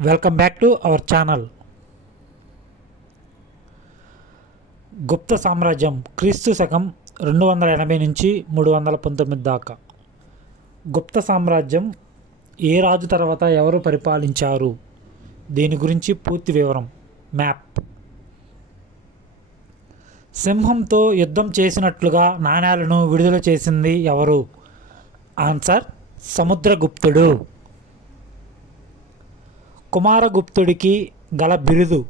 Welcome back to our channel. Gupta సామ్రాజ్యం క్రీస్తు శకం 280 నుంచి 319 దాకా. గుప్త సామ్రాజ్యం ఏ రాజు తర్వాత ఎవరు పరిపాలించారు, దీని గురించి పూర్తి వివరం. మ్యాప్. సింహంతో యుద్ధం చేసినట్లుగా నాణేలను విడుదల చేసింది ఎవరు? ఆన్సర్ సముద్రగుప్తుడు. కుమారగుప్తుడికి గల బిరుదు?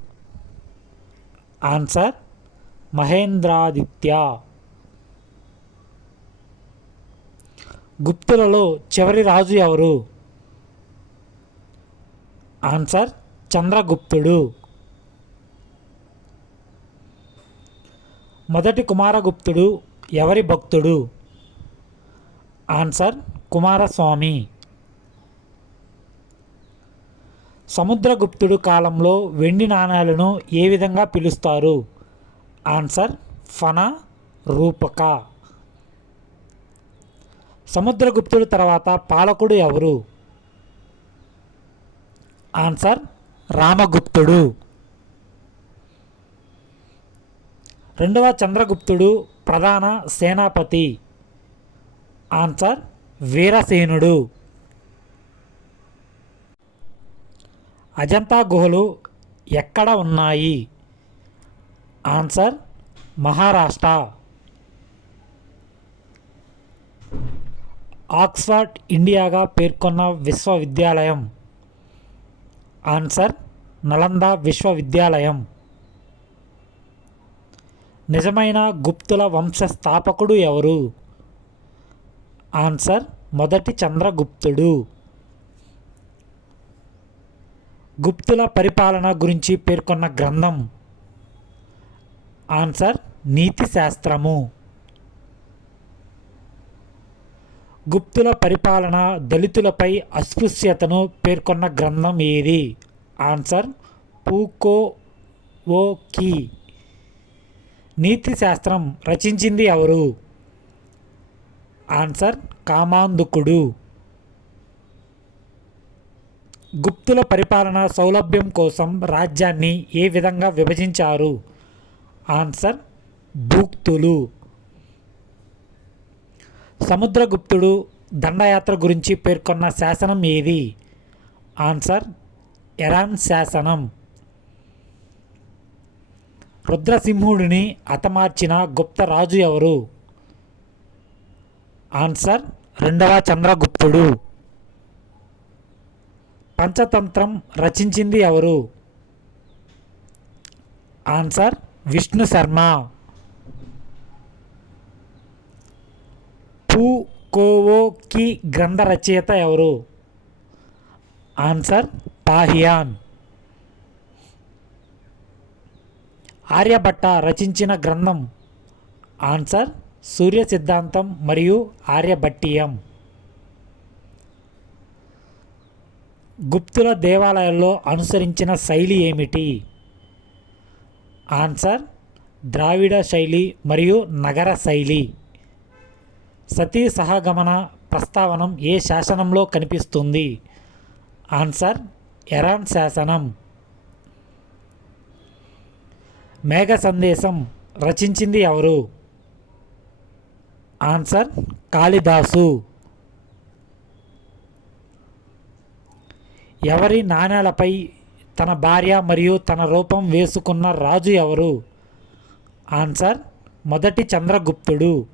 ఆన్సర్ మహేంద్రాదిత్య. గుప్తులలో చివరి రాజు ఎవరు? ఆన్సర్ చంద్రగుప్తుడు. మొదటి కుమారగుప్తుడు ఎవరి భక్తుడు? ఆన్సర్ కుమారస్వామి. సముద్రగుప్తుడు కాలంలో వెండి నాణేలను ఏ విధంగా పిలుస్తారు? ఆన్సర్ ఫణ, రూపక. సముద్రగుప్తుడు తర్వాత పాలకుడు ఎవరు? ఆన్సర్ రామగుప్తుడు. రెండవ చంద్రగుప్తుడు ప్రధాన సేనాపతి? ఆన్సర్ వీరసేనుడు. అజంతా గుహలు ఎక్కడ ఉన్నాయి? ఆన్సర్ మహారాష్ట్ర. ఆక్స్ఫర్డ్ ఇండియాగా పేర్కొన్న విశ్వవిద్యాలయం? ఆన్సర్ నలంద విశ్వవిద్యాలయం. నిజమైన గుప్తుల వంశస్థాపకుడు ఎవరు? ఆన్సర్ మొదటి చంద్రగుప్తుడు. గుప్తుల పరిపాలన గురించి పేర్కొన్న గ్రంథం? ఆన్సర్ నీతి శాస్త్రము. గుప్తుల పరిపాలన దళితులపై అస్పృశ్యతను పేర్కొన్న గ్రంథం ఏది? ఆన్సర్ పూకో ఓ కీ. నీతి శాస్త్రం రచించింది ఎవరు? ఆన్సర్ కామాంధుకుడు. గుప్తుల పరిపాలన సౌలభ్యం కోసం రాజ్యాన్ని ఏ విధంగా విభజించారు? ఆన్సర్ భూక్తులు. సముద్రగుప్తుడు దండయాత్ర గురించి పేర్కొన్న శాసనం ఏది? ఆన్సర్ ఎరాన్ శాసనం. రుద్రసింహుడిని హతమార్చిన గుప్త రాజు ఎవరు? ఆన్సర్ రెండవ చంద్రగుప్తుడు. పంచతంత్రం రచించింది ఎవరు? ఆన్సర్ విష్ణు శర్మ. పూకోవో కీ గ్రంథ రచయిత ఎవరు? ఆన్సర్ పాహియాన్. ఆర్యభట్ట రచించిన గ్రంథం? ఆన్సర్ సూర్య సిద్ధాంతం మరియు ఆర్యభట్టీయం. గుప్తుల దేవాలయాల్లో అనుసరించిన శైలి ఏమిటి? ఆన్సర్ ద్రావిడ శైలి మరియు నగర శైలి. సతీ సహగమన ప్రస్తావనం ఏ శాసనంలో కనిపిస్తుంది? ఆన్సర్ ఎరాన్ శాసనం. మేఘ సందేశం రచించింది ఎవరు? ఆన్సర్ కాళిదాసు. ఎవరి నాణేలపై తన భార్య మరియు తన రూపం వేసుకున్న రాజు ఎవరు? ఆన్సర్ మొదటి చంద్రగుప్తుడు.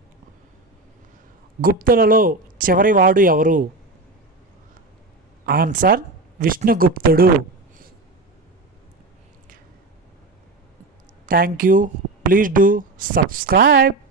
గుప్తులలో చివరివాడు ఎవరు? ఆన్సర్ విష్ణుగుప్తుడు. Thank you. Please do subscribe.